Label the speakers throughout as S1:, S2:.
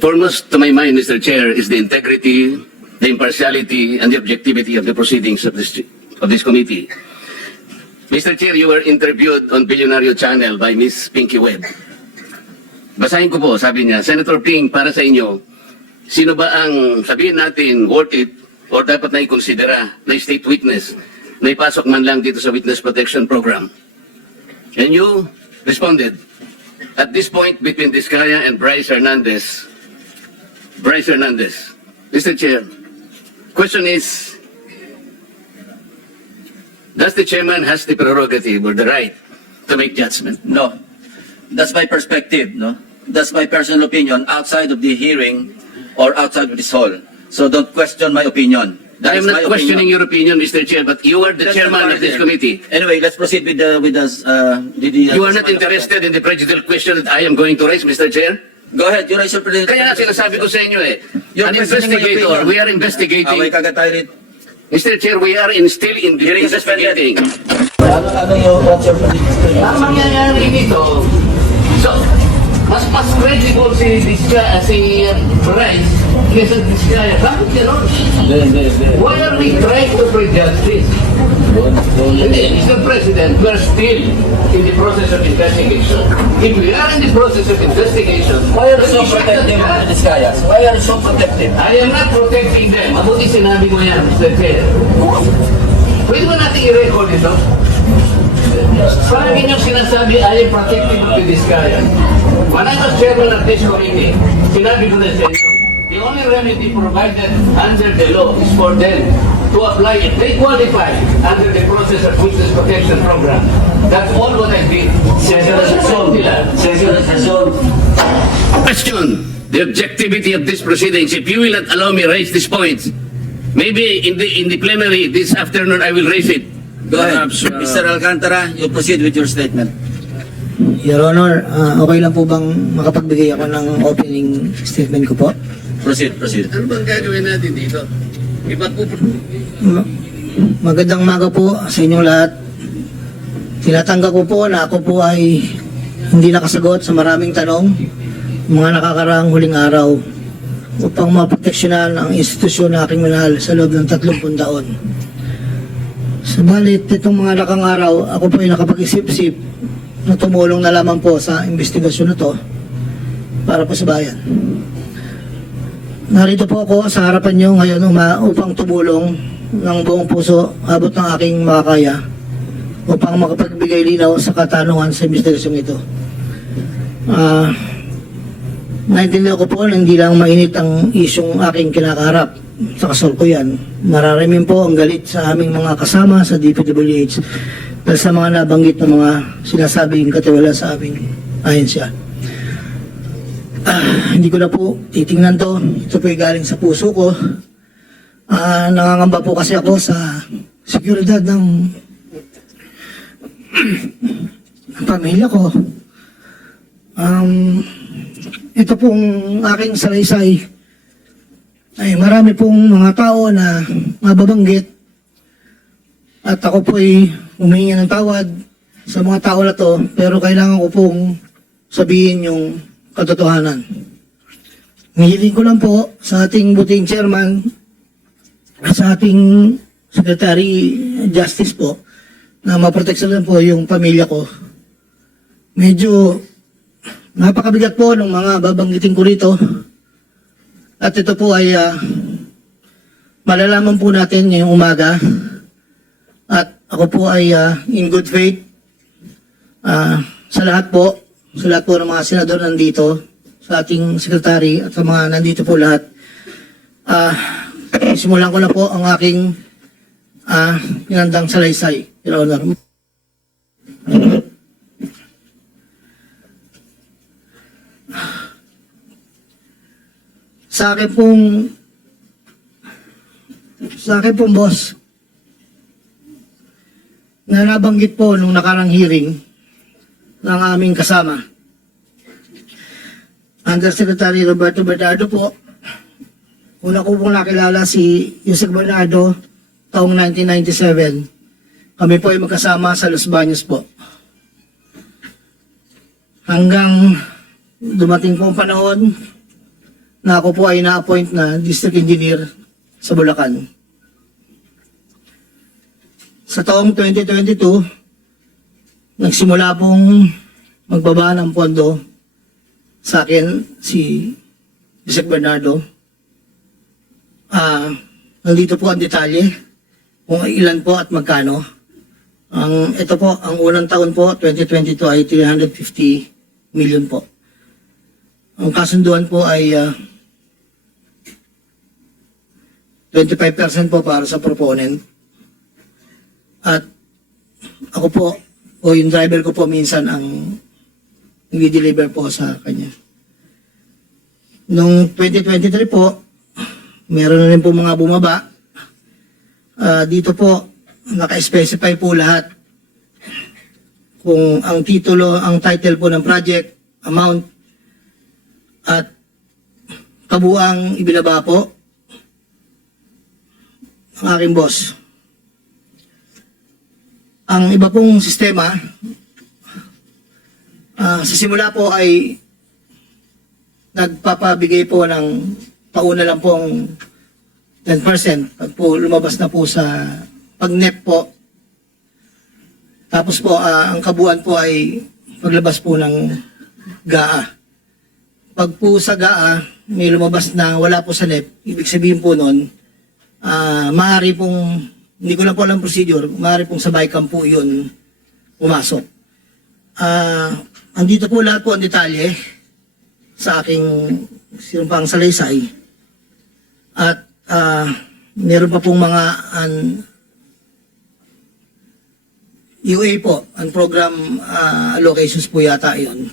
S1: foremost to my mind, Mr. Chair, is the integrity, the impartiality, and the objectivity of the proceedings of this, of this committee. Mr. Chair, you were interviewed on Billionario Channel by Miss Pinky Webb. Basahin ko po, sabi niya, Senator Ping, para sa inyo, sino ba ang sabihin natin worth it or dapat na ikonsidera na state witness na ipasok man lang dito sa Witness Protection Program? And you responded, at this point between Discaya and Bryce Hernandez, Bryce Hernandez, Mr. Chair, question is, does the chairman has the prerogative or the right to make judgment?
S2: No. That's my perspective, no? That's my personal opinion outside of the hearing or outside of this hall. So don't question my opinion. That
S1: I
S2: is
S1: am
S2: my
S1: not questioning
S2: opinion.
S1: your opinion, Mr. Chair, but you are the
S2: That's
S1: chairman
S2: not
S1: of this
S2: there.
S1: committee.
S2: Anyway, let's proceed with the with the uh, the, the
S1: You are not interested in the prejudicial question that I am going to raise, Mr. Chair?
S2: Go ahead, you raise your president.
S1: Kaya nga sinasabi ko sa inyo eh,
S2: You're
S1: an investigator, we are
S2: Away
S1: investigating.
S2: kagatay rin.
S1: Mr. Chair, we are in still in
S2: Hearing
S1: investigating.
S2: Ano, ano yung what's your prediction?
S1: Ang mangyayari dito, so, mas mas credible si si uh, Bryce kesa Discaya. Bakit gano'n? Why are we trying to
S2: don't-
S1: Hindi, Mr. President, we are still in the process of investigation. If we are in the process of investigation,
S2: Why are so protective of the Discayas? Why are so protective?
S1: I am not protecting them. Mabuti sinabi mo yan, Mr. Chair. Pwede ba natin i-record ito? Palagi niyong sinasabi, I am protecting of the Discaya. When I was chairman of this committee, sinabi ko na sa inyo, the only remedy provided under the law is for them to apply if they qualify under the process of witness protection program. That's all what I did.
S2: Senator Sasson, Senator Sasson,
S1: question the objectivity of this proceedings. If you will not allow me raise these points, maybe in the in the plenary this afternoon I will raise it.
S2: Go ahead.
S1: Perhaps, uh,
S2: Mr. Alcantara, you proceed with your statement.
S3: Your Honor, ah, okay lang po bang makapagbigay ako ng opening statement ko po?
S2: Proceed, proceed.
S1: Ano bang gagawin natin dito? Iba't po
S3: Magandang maga po sa inyong lahat. Tinatanggap ko po na ako po ay hindi nakasagot sa maraming tanong mga nakakaraang huling araw upang maproteksyonan ang institusyon na aking minahal sa loob ng 30 taon. Subalit, itong mga nakang araw, ako po ay nakapag-isip-isip na tumulong na lamang po sa investigasyon na to para po sa bayan. Narito po ako sa harapan niyo ngayon uma, upang tumulong ng buong puso abot ng aking makakaya upang makapagbigay linaw sa katanungan sa investigasyong ito. Ah, naintindihan ko po na hindi lang mainit ang isyong aking kinakaharap sa kasulkuyan. Mararamin po ang galit sa aming mga kasama sa DPWH dahil sa mga nabanggit na mga sinasabing katiwala sa aming ahensya. Hindi ko na po titingnan to. Ito po galing sa puso ko. Ah, nangangamba po kasi ako sa seguridad ng ng pamilya ko. Um, ito pong aking salaysay ay marami pong mga tao na mababanggit at ako po ay humingi ng tawad sa mga tao na to pero kailangan ko pong sabihin yung katotohanan. Hihiling ko lang po sa ating buting chairman at sa ating secretary justice po na maproteksahan po yung pamilya ko. Medyo napakabigat po ng mga babanggitin ko rito. At ito po ay ah, malalaman po natin ngayong umaga. At ako po ay ah, in good faith ah, sa lahat po, sa lahat po ng mga senador nandito, sa ating sekretary at sa mga nandito po lahat. Ah, simulan ko na po ang aking ah, pinandang salaysay, Your Honor. Sa akin pong sa akin pong boss na nabanggit po nung nakarang hearing ng aming kasama. Undersecretary Roberto Bernardo po. Una ko pong nakilala si Yusek Bernardo taong 1997. Kami po ay magkasama sa Los Baños po. Hanggang dumating po ang panahon na ako po ay na-appoint na district engineer sa Bulacan. Sa taong 2022, nagsimula pong magbaba ng pondo sa akin si Yusek Bernardo. Ah, nandito po ang detalye kung ilan po at magkano. Ang ito po, ang unang taon po 2022 ay 350 million po. Ang kasunduan po ay ah, 25% po para sa proponent. At ako po, o yung driver ko po minsan ang nag-deliver po sa kanya. Noong 2023 po, meron na rin po mga bumaba. Ah, dito po, naka-specify po lahat kung ang titulo, ang title po ng project, amount, at kabuang ibinaba po ang aking boss. Ang iba pong sistema, ah, sa simula po ay nagpapabigay po ng pauna lang pong 10%. Pag po lumabas na po sa pag-net po, tapos po ah, ang kabuuan po ay paglabas po ng GAA. Pag po sa GAA, may lumabas na wala po sa NEP, ibig sabihin po nun, ah maaari pong, hindi ko lang po alam procedure, maaari pong sa BICAM po yun pumasok. Ah, andito po lahat po ang detalye sa aking sinumpang salaysay. At ah, meron pa pong mga an, UA po, ang program ah, allocations po yata yon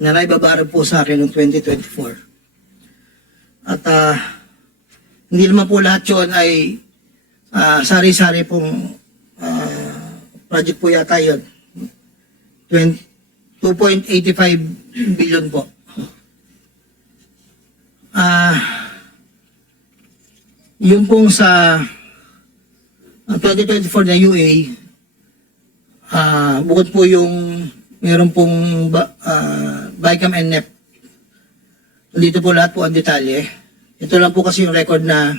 S3: na naibabara po sa akin noong 2024. At ah, hindi naman po lahat yun ay ah, sari-sari pong ah, project po yata yun. 20 2.85 billion po. Ah, yung pong sa ang 2024 na UA, ah, bukod po yung meron pong ah, BICAM and NEP. Dito po lahat po ang detalye. Ito lang po kasi yung record na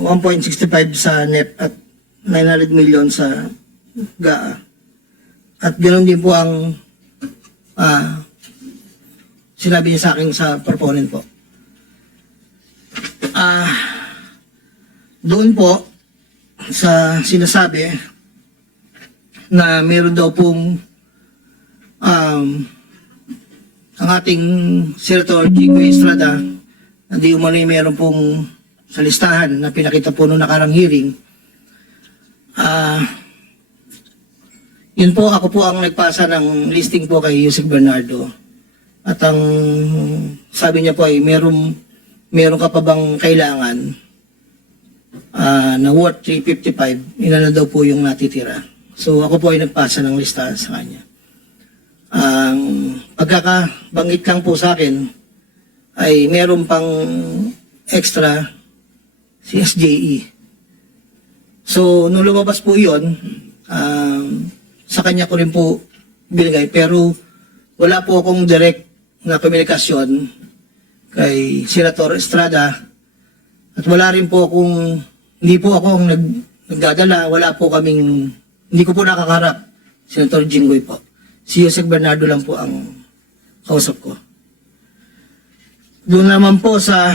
S3: 1.65 sa NEP at 900 million sa GAA. At ganoon din po ang ah, sinabi niya sa akin sa proponent po. Ah, doon po sa sinasabi na meron daw pong um, ang ating Senator Chico Estrada na di umano'y meron pong sa listahan na pinakita po noong nakarang hearing. Ah, yun po, ako po ang nagpasa ng listing po kay Yusek Bernardo. At ang sabi niya po ay meron, meron ka pa bang kailangan ah, na worth 355, ilan na daw po yung natitira. So ako po ay nagpasa ng listahan sa kanya. Ang pagkakabanggit lang po sa akin ay meron pang extra si SJE. So, nung lumabas po yun, um, sa kanya ko rin po binigay. Pero wala po akong direct na komunikasyon kay Senator Estrada at wala rin po akong, hindi po akong nag, nagdadala, wala po kaming, hindi ko po nakakarap, Senator Jinggoy po. Si Yosek Bernardo lang po ang kausap ko. Doon naman po sa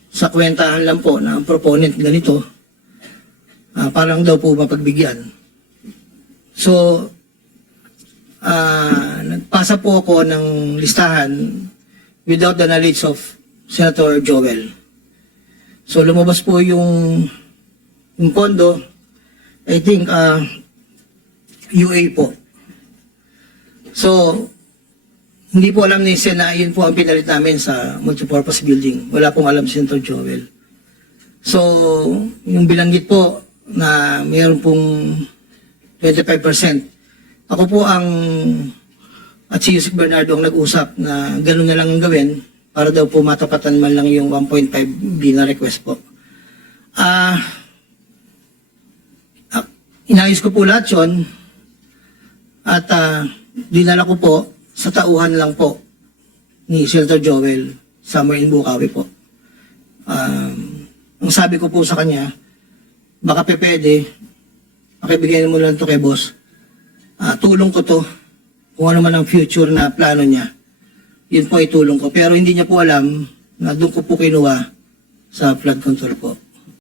S3: sa kwentahan lang po na ang proponent ganito, ah, parang daw po mapagbigyan. So, ah, nagpasa po ako ng listahan without the knowledge of Senator Joel. So, lumabas po yung, yung pondo, I think, ah, UA po. So, hindi po alam ni Sen na yun po ang pinalit namin sa multipurpose building. Wala pong alam si Senator Joel. So, yung bilanggit po na mayroon pong 25%. Ako po ang at si Yusek Bernardo ang nag-usap na gano'n na lang ang gawin para daw po matapatan man lang yung 1.5 B na request po. Ah, ah, inayos ko po lahat yun at ah, dinala ko po sa tauhan lang po ni Senator Joel somewhere in Bukawi po. Um, ang sabi ko po sa kanya, baka pe pwede, pakibigyan mo lang to kay boss. Ah, tulong ko to, kung ano man ang future na plano niya. Yun po ay tulong ko. Pero hindi niya po alam na doon ko po kinuha sa flood control po.